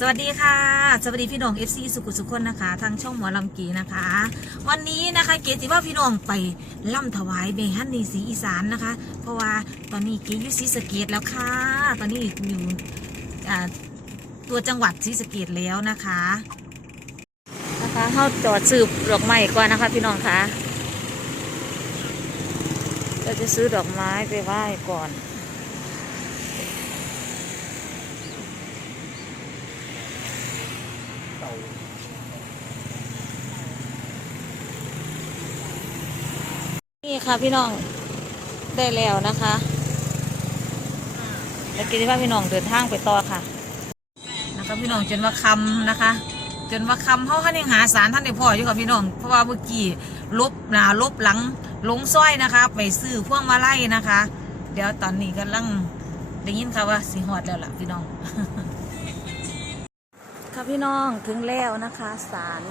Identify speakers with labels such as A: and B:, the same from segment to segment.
A: สวัสดีค่ะ สวัสดีพี่น้อง FC สุขุสุคนนะคะ ทางช่องหมอลำกีนะคะ วันนี้นะคะเกจิว่าพี่น้องไปล่ำถวายเบฮันนีสีอีสานนะคะ เพราะว่าตอนนี้เกอยู่ศรีสะเกดแล้วค่ะ ตอนนี้อยู่ตัวจังหวัดศรีสะเกดแล้วนะคะนะคะเข้าจอดสืบดอกไม้ก่อนนะคะพี่น้องคะเราจะซื้อดอกไม้ไปไหว้ก่อน นี่ค่ะพี่น้องได้แล้วนะคะแล้วกินว่าพี่น้องเดินทางไปต่อค่ะ นะคะพี่น้องจนว่าคำนะคะ จนว่าคำเขาท่านยังหาสารท่านในพ่ออยู่ค่ะพี่น้องเพราะว่าเมื่อกี้ลบหนาลบหลังลงซ้อยนะคะ ไปซื้อพวงมาไลัยนะคะ เดี๋ยวตอนนี้กำลังได้ยินค่ะว่าสีหอดแล้วล่ะพี่น้อง ค่ะพี่น้องถึงแล้วนะคะศาล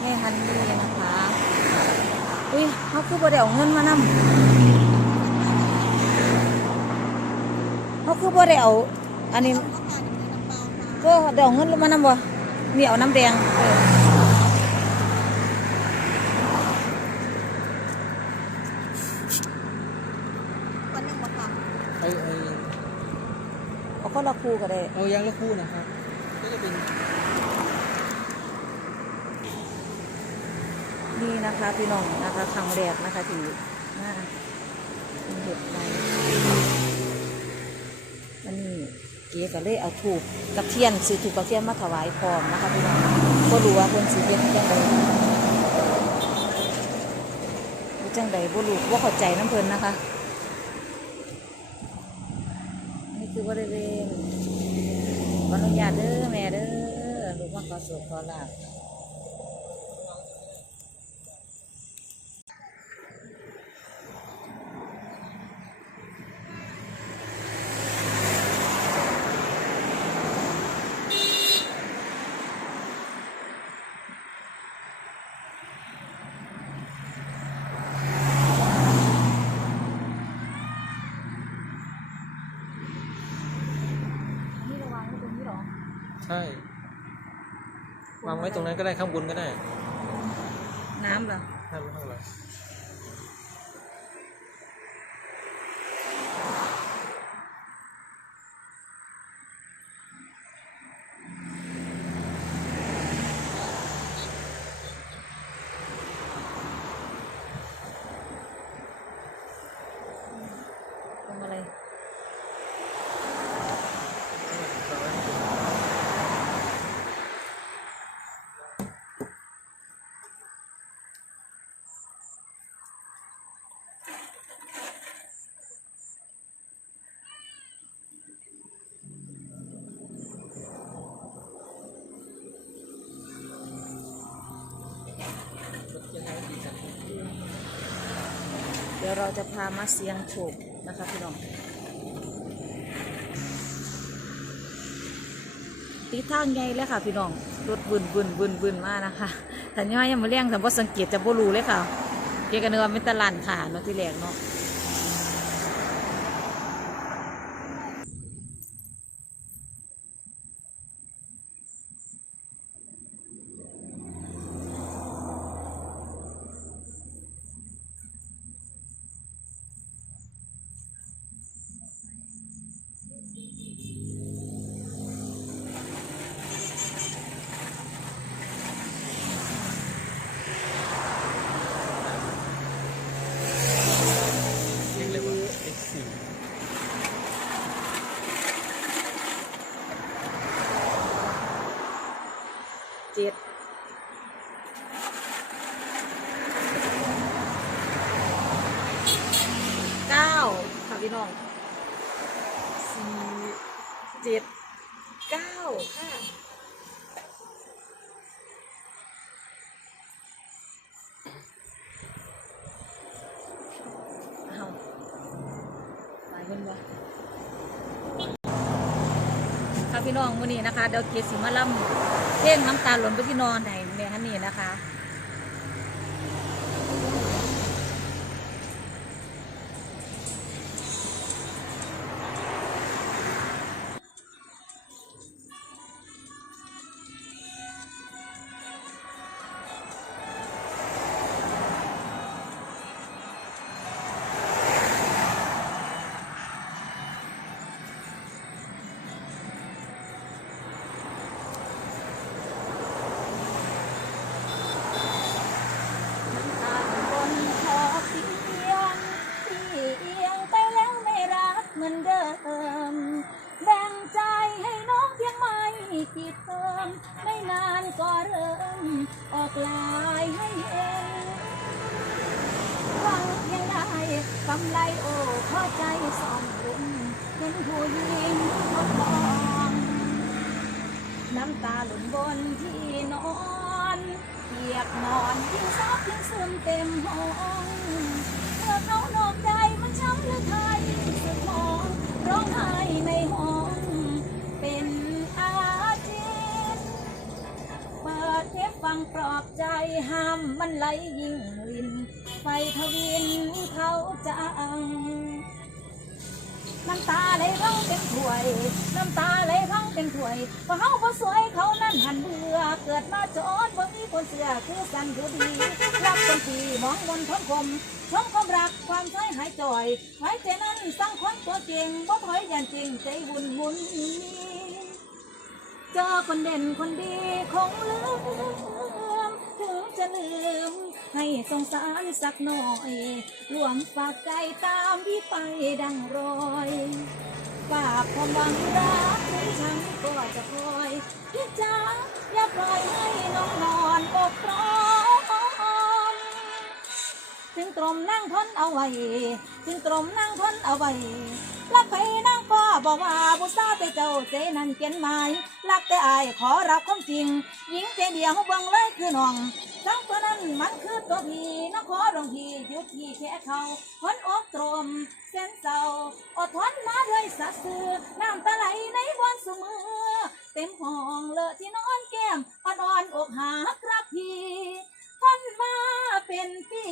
A: แม่ฮันนี่นะคะ อุ้ยเขาคือบ่ได้เอาเงินมานำเขาคือบ่ได้เอาอันนี้ก็ได้เอาเงินมานำบ่นี่เอาน้ำแดงเออ
B: วันหนึ่งมาค่ะ
C: เอาเอา
A: เอาคนละคู่ก็ได้
C: เอายางละคู่นะครับก็จะเป็น
A: นี่นะคะพี่น้องนะคะครั้งแรกนะคะที่มาเห็ดไปวันนี้เก๋ก็เลยเอาถูกกับเทียนซื้อถูกกับเทียนมาถวายพร้อมนะคะพี่น้องก็รู้ว่าคนสีเฮ็ดจังใดรู้จังใดบ่รู้ว่าเข้าใจน้ำเพลินนะคะ นี่คือบริเวณขออนุญาตเด้อแม่เด้อลูกมาขอสุขขอลาบ นี่ระวังไว้ตรงนี้หรอ
C: ใช่วางไว้ตรงนั้นก็ได้ข้างบนก็ได้
A: น้ำเหรอ
C: ห้ามไม่ข้างหลัง
A: ดี๋ยวเราจะพามาเสียงโฉบนะคะพี่น้องตีทางใหญ่เลยค่ะพี่น้องรถบึนบึนบึนบึนมากนะคะแต่ย่อยยังมาเลี้ยงแต่ว่าสังเกตจะบ่รู้เลยค่ะเกี่ยวกันเนื้อเป็นตลาดขาเนาะที่แรกเนาะ พี่น้องสี่เจ็ดเก้าค่ะเอาไปเพิ่นบ่ค่ะพี่น้องมื้อนี้นะคะ เดี๋ยวเกียรติสิมาล่ำเพลงน้ำตาหล่นไปที่นอนในแม่ฮันนี่นะคะ ก็เริ่มออกลายให้เห็นหวังเพียงได้กำไรโอ้พอใจสองรุ่นเห็นผู้หญิงทดลองน้ำตาหล่นบนที่นอนเปียกนอนยิ่งซอบยิ่งซึมเต็มห้องเมื่อเขานอกใจมันช้ำและไทยสุดมองร้องไห้ในห้อง ปิดเทปฟังปลอบใจห้ามมันไหลยิ่งรินไฟทวินเขาจัง น้ำตาไหลพังเป็นถ้วย น้ำตาไหลพังเป็นถ้วยเพราะเขาบ่สวยเขานั้นหันเบื่อเกิดมาจอดบ่มีคนเสือคือสันอยู่ดีรักคนที่มองมนทนคมช่องความรักความใช้หายจ่อยหายใจนั้นสร้างคนตัวเก่งบ่ถอยยันจริงใจวุ่นมุนมี เจอคนเด่นคนดีคงลืมถึงจะลืม ให้สงสารสักหน่อยรวมฝากใจตามพี่ไปดังรอยฝากความหวังรักถึงฉันก็จะคอยพี่จ๋าอย่าปล่อยให้น้องนอนอกร้อนถึงตรมนั่งทนเอาไว้ ถึงตรมนั่งทนเอาไว้ รักไปนั่งก็บอกว่าบุษาแต่เจ้าเจนันเกียนไม้รักแต่อายขอรับความจริง หญิงใจเดียวเบิ่งเลยคือน้องทั้งตัวนั้นมันคือตัวพี่น้องขอรองพี่หยุดที่แค่เขาคนอกตรมเส้นเศร้าอดทนมาเลยสักซื้อน้ำตาไหลในวันสมือ เต็มห้องเลอะที่นอนแก้มอ่อนๆอกหักรักพี่ทนมาเป็นปี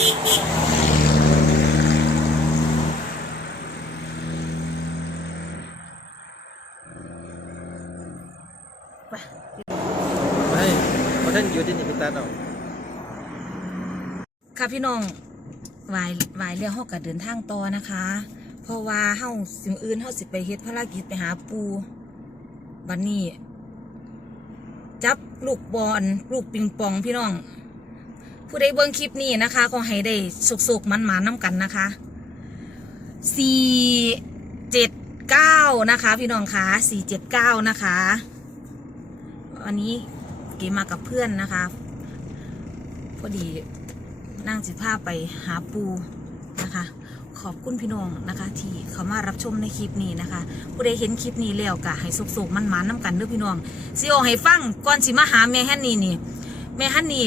C: ไม่เพราะท่านอยู่ที่นี่พิตาเอา
D: ค่ะพี่น้องวายวายเรือเฮาก็เดินทางต่อนะคะ เพราะว่าเฮาสิ่งอื่นเฮาสิไปเฮ็ดภารกิจไปหาปูบัดนนี้ จับลูกบอลลูกปิงปองพี่น้อง ผู้ใดเบิ่งคลิปนี้นะคะขอให้ได้สุกๆมันๆน้ำกันนะคะสี่เจ็ดเก้านะคะ พี่น้องคะสี่เจ็ดเก้านะคะวันนี้เก๋มากับเพื่อนนะคะ พอดีนั่งสิภาไปหาปูนะคะ ขอบคุณพี่น้องนะคะ ที่เขามารับชมในคลิปนี้นะคะ ผู้ใดเห็นคลิปนี้แล้วก็ให้สุกๆมันๆน้ำกันเด้อพี่น้องสิโอให้ฟังก่อนสิมาหาแม่ฮันนี่นี่แม่ฮันนี่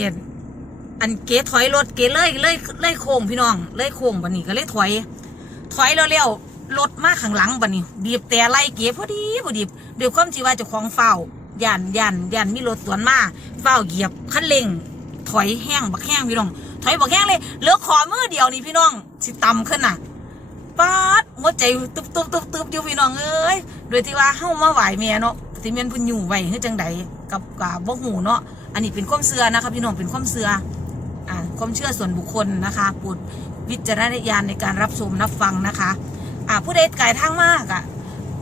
D: อันเก๋ถอยรถเก๋เลยเลยเลยโค้งพี่น้อง เลยโค้งบันนี้ก็เลยถอย ถอยแล้วแล้วรถมาข้างหลังบันนี้บีบแต่ไล่เก๋พอดีพอดีเด้วยวความที่ว่าเจ้าของเฝ้าย่านย่านย่านมีรถสวนมาเฝ้าเหยียบคันเร่ง ถอยแห้งบักแห้งพี่น้อง ถอยบักแห้งเลยเหลือขอมือเดียวนี่พี่น้องสิต่ำขึ้นน่ะป๊าดหัวใจตุบตุบตุบตุบอยู่พี่น้องเอ้ยโดยที่ว่าเฮามาไหวแม่เนาะสิเมียนพุ่นอยู่ไว้คือจังใดกับกับบ่หูเนาะอันนี้เป็นความเชื่อนะคะพี่น้องเป็นความเชื่อ ความเชื่อส่วนบุคคลนะคะโปรดวิจารณญาณในการรับชมรับฟังนะคะอ่าผู้ใดไก่ทางมากอะ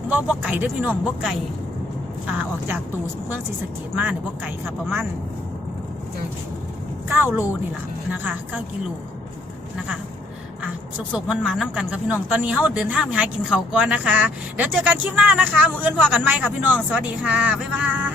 D: บ่บ่ไก่ด้อพี่น้องบ่ไก่อ่าออกจากตูเมืองศรีสะเกษมาเนี่ยบ่ไก่ค่ะประมาณ9โลนี่แหละนะคะ9กิโลนะคะอะสกๆมันมาน้ำกันค่ะพี่น้องตอนนี้เขาเดินทางไปหากินเขาก่อนนะคะ เดี๋ยวเจอกันคลิปหน้านะคะมืออื่นพอกันไหมค่ะพี่น้อง สวัสดีค่ะ บ๊ายบาย